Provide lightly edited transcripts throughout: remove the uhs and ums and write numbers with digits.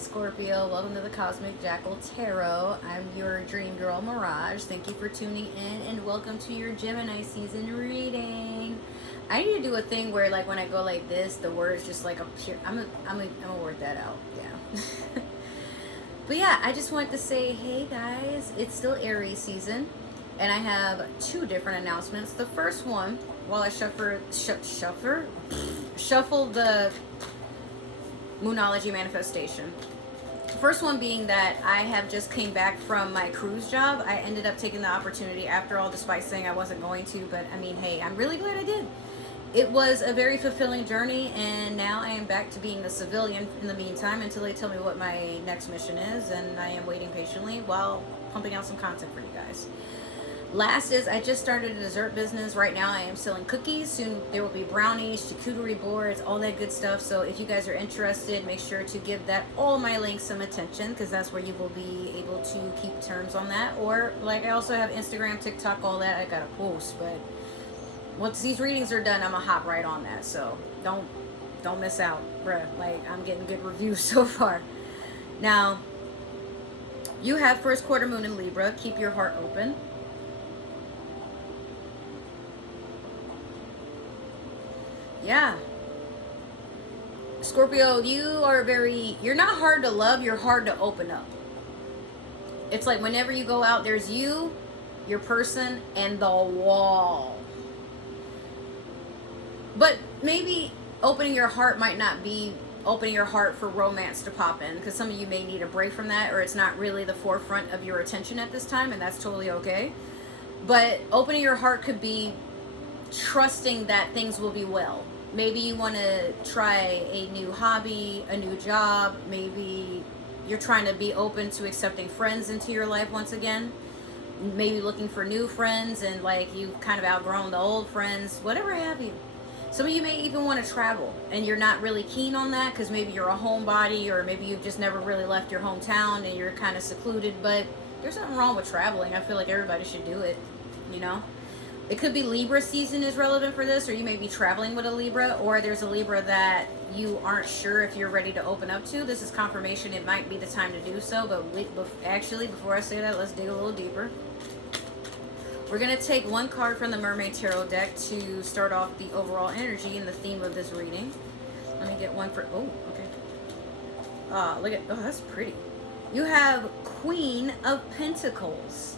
Scorpio. Welcome to the Cosmic Jackal Tarot. I'm your dream girl, Mirage. Thank you for tuning in and welcome to your Gemini season reading. I need to do a thing where, like, when I go like this, the words just like appear. I'm gonna work that out. Yeah. But yeah, I just wanted to say, hey guys, it's still Aries season, and I have two different announcements. The first one, while I shuffle the Moonology manifestation. First one being that I have just came back from my cruise job. I ended up taking the opportunity after all, despite saying I wasn't going to, but I mean, hey, I'm really glad I did. It was a very fulfilling journey, and now I am back to being a civilian in the meantime until they tell me what my next mission is, and I am waiting patiently while pumping out some content for you guys. Last is I just started a dessert business. Right now I am selling cookies. Soon there will be brownies, charcuterie boards, all that good stuff. So if you guys are interested, make sure to give that all my links some attention, because that's where you will be able to keep terms on that. Or, like, I also have Instagram, TikTok, all that. I got to post, but once these readings are done, I'm gonna hop right on that. So don't miss out, bruh. Like, I'm getting good reviews so far. Now, you have first quarter moon in Libra. Keep your heart open. Yeah. Scorpio, you're not hard to love, you're hard to open up. It's like whenever you go out, there's you, your person, and the wall. But maybe opening your heart might not be opening your heart for romance to pop in, because some of you may need a break from that, or it's not really the forefront of your attention at this time, and that's totally okay. But opening your heart could be trusting that things will be well. Maybe you want to try a new hobby, a new job. Maybe you're trying to be open to accepting friends into your life once again. Maybe looking for new friends, and like you've kind of outgrown the old friends, whatever have you. Some of you may even want to travel, and you're not really keen on that because maybe you're a homebody, or maybe you've just never really left your hometown and you're kind of secluded. But there's nothing wrong with traveling. I feel like everybody should do it, you know? It could be Libra season is relevant for this, or you may be traveling with a Libra, or there's a Libra that you aren't sure if you're ready to open up to. This is confirmation. It might be the time to do so, but actually, before I say that, let's dig a little deeper. We're going to take one card from the Mermaid Tarot deck to start off the overall energy and the theme of this reading. Let me get one for, oh, okay. Look at, oh, that's pretty. You have Queen of Pentacles.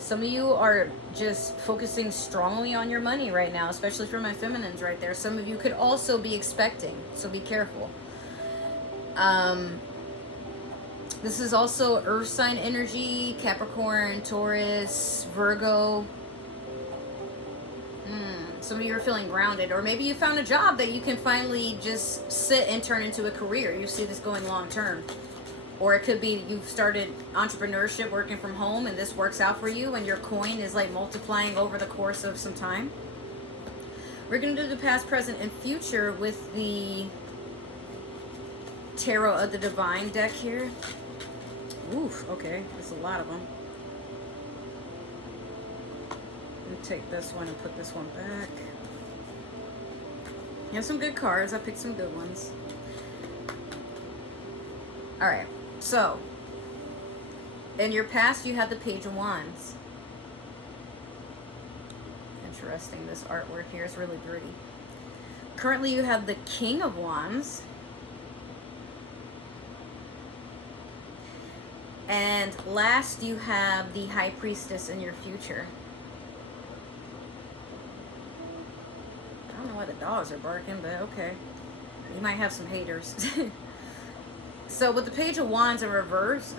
Some of you are just focusing strongly on your money right now, especially for my feminines right there. Some of you could also be expecting, so be careful. This is also earth sign energy, Capricorn, Taurus, Virgo. Some of you are feeling grounded, or maybe you found a job that you can finally just sit and turn into a career. You see this going long term. Or it could be you've started entrepreneurship working from home, and this works out for you, and your coin is like multiplying over the course of some time. We're going to do the past, present, and future with the Tarot of the Divine deck here. Oof, okay, there's a lot of them. Let me take this one and put this one back. You have some good cards. I picked some good ones. All right. So, in your past, you have the Page of Wands. Interesting, this artwork here is really pretty. Currently, you have the King of Wands. And last, you have the High Priestess in your future. I don't know why the dogs are barking, but okay. You might have some haters. So with the Page of Wands in reverse,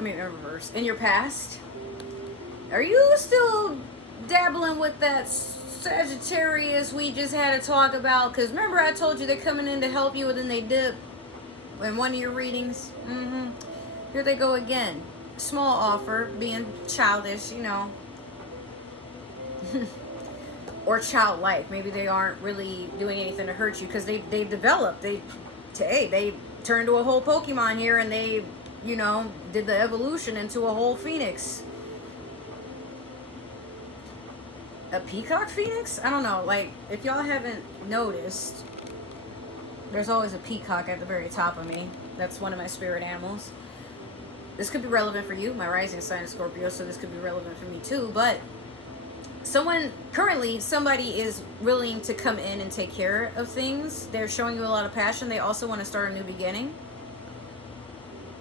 in your past, are you still dabbling with that Sagittarius we just had to talk about? Because remember I told you they're coming in to help you, and then they dip in one of your readings? Here they go again. Small offer, being childish, you know. Or childlike. Maybe they aren't really doing anything to hurt you, because they developed. They turned to a whole Pokemon here, and they, you know, did the evolution into a whole Phoenix. A peacock phoenix? I don't know. Like, if y'all haven't noticed, there's always a peacock at the very top of me. That's one of my spirit animals. This could be relevant for you. My rising sign is Scorpio, so this could be relevant for me too. But somebody is willing to come in and take care of things. They're showing you a lot of passion. They also want to start a new beginning.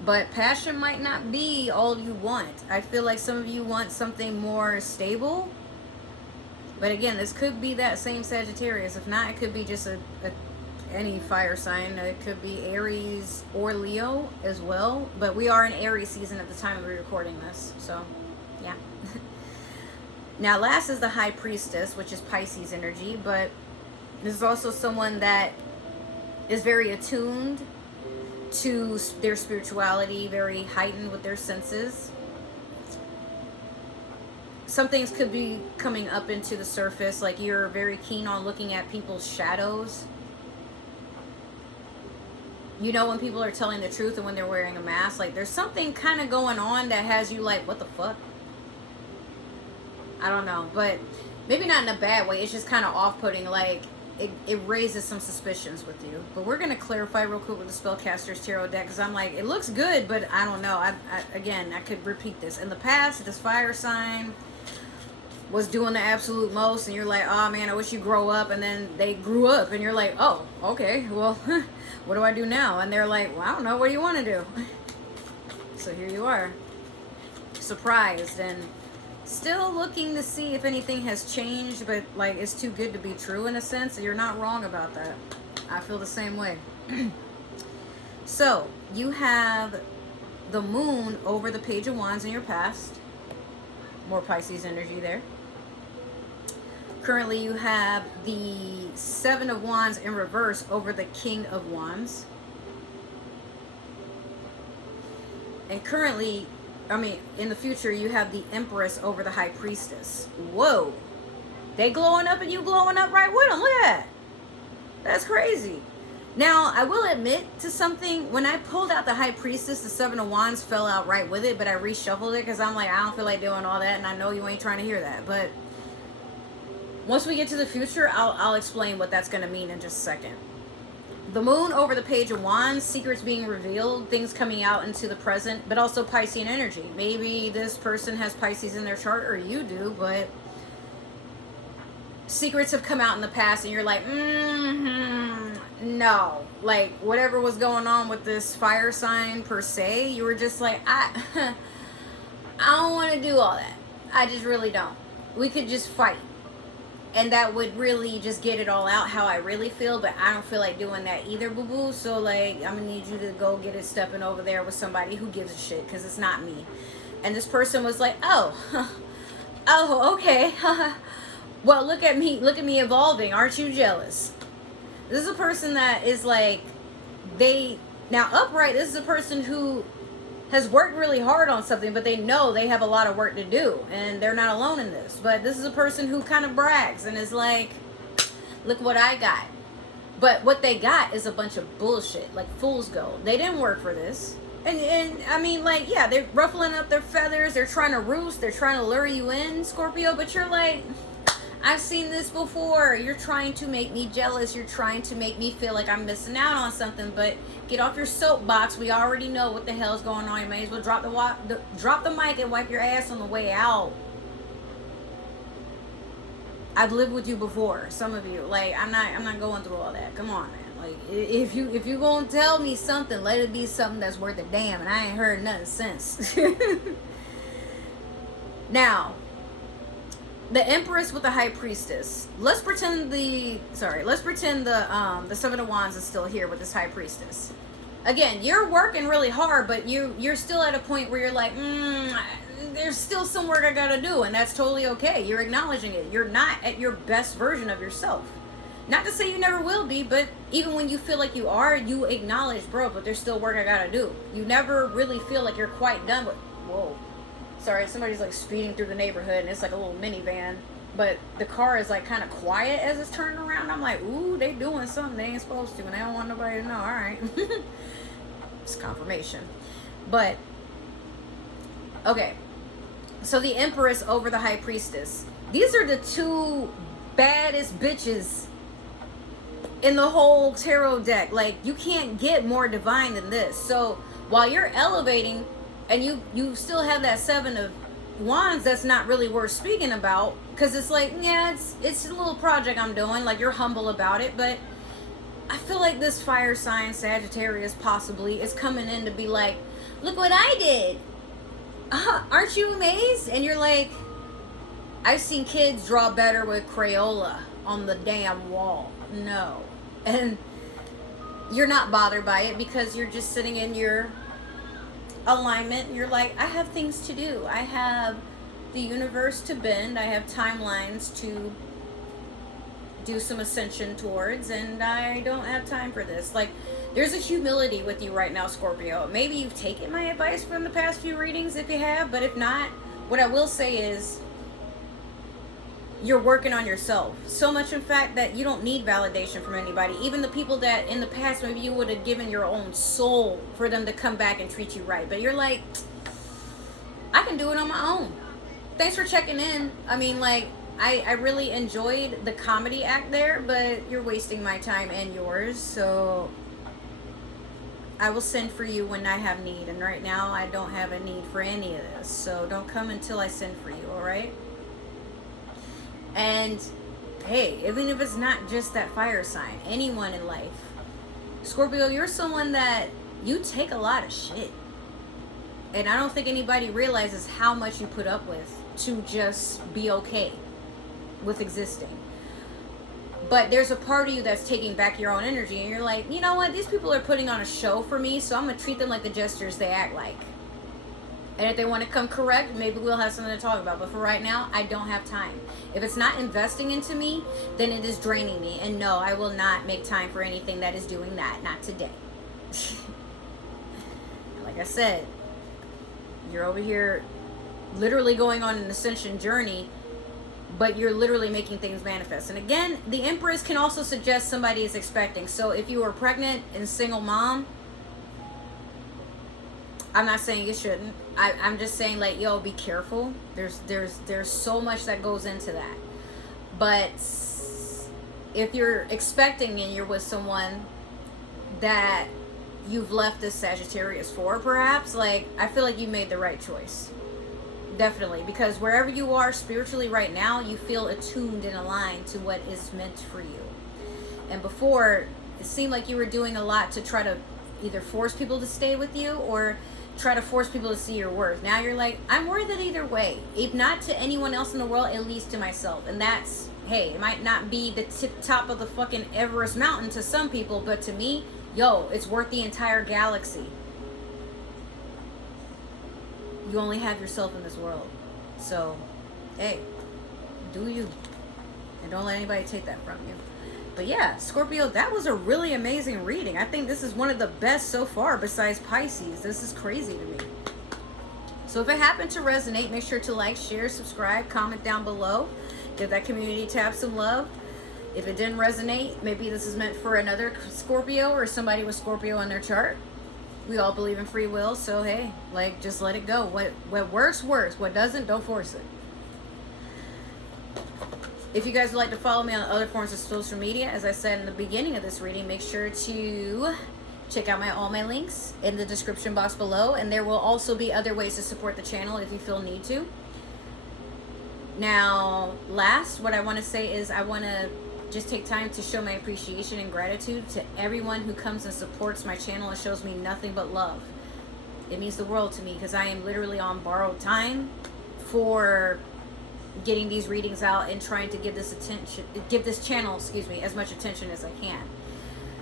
But passion might not be all you want. I feel like some of you want something more stable. But again, this could be that same Sagittarius. If not, it could be just any fire sign. It could be Aries or Leo as well. But we are in Aries season at the time we're recording this. So, yeah. Now, last is the High Priestess, which is Pisces energy. But this is also someone that is very attuned to their spirituality, very heightened with their senses. Some things could be coming up into the surface, like you're very keen on looking at people's shadows. You know when people are telling the truth and when they're wearing a mask. Like there's something kind of going on that has you like, what the fuck? I don't know, but maybe not in a bad way. It's just kind of off-putting, like it raises some suspicions with you. But we're going to clarify real quick with the Spellcaster's Tarot deck, because I'm like, it looks good, but I don't know. Again, I could repeat this. In the past, this fire sign was doing the absolute most, and you're like, oh man, I wish you grow up. And then they grew up, and you're like, oh, okay, well, what do I do now? And they're like, well, I don't know, what do you want to do? So here you are, surprised and still looking to see if anything has changed, but like it's too good to be true in a sense. You're not wrong about that. I feel the same way. So you have the moon over the Page of Wands in your past. More Pisces energy there. Currently you have the Seven of Wands in reverse over the King of Wands. And currently, in the future, you have the Empress over the High Priestess. Whoa. They glowing up and you glowing up right with them. Look at that. That's crazy. Now, I will admit to something. When I pulled out the High Priestess, the Seven of Wands fell out right with it, but I reshuffled it because I'm like, I don't feel like doing all that, and I know you ain't trying to hear that. But once we get to the future, I'll explain what that's going to mean in just a second. The moon over the Page of Wands, secrets being revealed, things coming out into the present, but also Piscean energy. Maybe this person has Pisces in their chart, or you do, but secrets have come out in the past and you're like, no. Like, whatever was going on with this fire sign per se, you were just like, I don't want to do all that. I just really don't. We could just fight. And that would really just get it all out how I really feel, but I don't feel like doing that either, boo-boo. So, like, I'm going to need you to go get it stepping over there with somebody who gives a shit, because it's not me. And this person was like, oh, okay. Well, look at me evolving. Aren't you jealous? This is a person that is like, now upright, this is a person who has worked really hard on something, but they know they have a lot of work to do, and they're not alone in this. But this is a person who kind of brags and is like, look what I got. But what they got is a bunch of bullshit, like fool's gold. They didn't work for this. And I mean, like, yeah, they're ruffling up their feathers, they're trying to roost, they're trying to lure you in, Scorpio, but you're like, I've seen this before. You're trying to make me jealous. You're trying to make me feel like I'm missing out on something. But get off your soapbox. We already know what the hell's going on. You may as well drop the mic and wipe your ass on the way out. I've lived with you before. Some of you, like, I'm not going through all that. Come on, man. Like, if you gonna tell me something, let it be something that's worth a damn. And I ain't heard nothing since. Now, the Empress with the High Priestess. Let's pretend the Seven of Wands is still here with this High Priestess. Again, you're working really hard, but you're still at a point where you're like, there's still some work I gotta do, and that's totally okay. You're acknowledging it. You're not at your best version of yourself. Not to say you never will be, but even when you feel like you are, you acknowledge, bro, but there's still work I gotta do. You never really feel like you're quite done with, whoa. Sorry, somebody's like speeding through the neighborhood and it's like a little minivan, but the car is like kind of quiet as it's turning around. I'm like, ooh, they doing something they ain't supposed to, and they don't want nobody to know. All right. It's confirmation. But okay, so the Empress over the High Priestess. These are the two baddest bitches in the whole tarot deck. Like, you can't get more divine than this. So while you're elevating and you still have that Seven of Wands, that's not really worth speaking about, because it's like, yeah, it's a little project I'm doing. Like, you're humble about it, but I feel like this fire sign, Sagittarius possibly, is coming in to be like, look what I did. Aren't you amazed? And you're like, I've seen kids draw better with Crayola on the damn wall. No. And you're not bothered by it because you're just sitting in your alignment and you're like, I have things to do. I have the universe to bend. I have timelines to do some ascension towards, and I don't have time for this. Like, there's a humility with you right now, Scorpio. Maybe you've taken my advice from the past few readings if you have, but if not, what I will say is you're working on yourself. So much, in fact, that you don't need validation from anybody. Even the people that in the past maybe you would have given your own soul for them to come back and treat you right. But you're like, I can do it on my own. Thanks for checking in. I mean, like, I really enjoyed the comedy act there, but you're wasting my time and yours. So I will send for you when I have need. And right now, I don't have a need for any of this. So don't come until I send for you, all right? And hey, even if it's not just that fire sign, anyone in life, Scorpio, you're someone that you take a lot of shit. And I don't think anybody realizes how much you put up with to just be okay with existing. But there's a part of you that's taking back your own energy, and you're like, you know what, these people are putting on a show for me, so I'm gonna treat them like the jesters they act like. And if they want to come correct, maybe we'll have something to talk about. But for right now, I don't have time. If it's not investing into me, then it is draining me. And no, I will not make time for anything that is doing that. Not today. Like I said, you're over here literally going on an ascension journey, but you're literally making things manifest. And again, the Empress can also suggest somebody is expecting. So if you are pregnant and single mom, I'm not saying you shouldn't. I'm just saying, like, yo, be careful. There's so much that goes into that. But if you're expecting and you're with someone that you've left this Sagittarius for, perhaps, like, I feel like you made the right choice. Definitely. Because wherever you are spiritually right now, you feel attuned and aligned to what is meant for you. And before, it seemed like you were doing a lot to try to either force people to stay with you or try to force people to see your worth. Now you're like, I'm worth it either way. If not to anyone else in the world, at least to myself. And that's, hey, it might not be the top of the fucking Everest mountain to some people, but to me, yo, it's worth the entire galaxy. You only have yourself in this world. So, hey, do you. And don't let anybody take that from you. But yeah, Scorpio, that was a really amazing reading. I think this is one of the best so far besides Pisces. This is crazy to me. So if it happened to resonate, make sure to like, share, subscribe, comment down below. Give that community tab some love. If it didn't resonate, maybe this is meant for another Scorpio or somebody with Scorpio on their chart. We all believe in free will, so hey, like, just let it go. What works, works. What doesn't, don't force it. If you guys would like to follow me on other forms of social media, as I said in the beginning of this reading, make sure to check out all my links in the description box below. And there will also be other ways to support the channel if you feel need to. Now, last, what I want to say is I want to just take time to show my appreciation and gratitude to everyone who comes and supports my channel and shows me nothing but love. It means the world to me because I am literally on borrowed time for getting these readings out and trying to give this channel, as much attention as I can.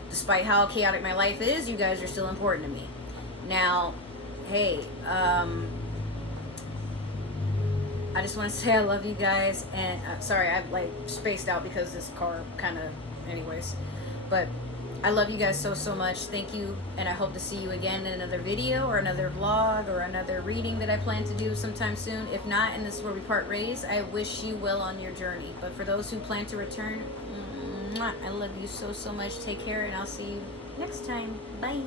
Despite how chaotic my life is, you guys are still important to me. Now, hey, I just want to say I love you guys, and sorry, I like spaced out because this car kind of, anyways, but I love you guys so much. Thank you, and I hope to see you again in another video or another vlog or another reading that I plan to do sometime soon. If not, and this is where we part ways, I wish you well on your journey. But for those who plan to return, I love you so much. Take care, and I'll see you next time. Bye.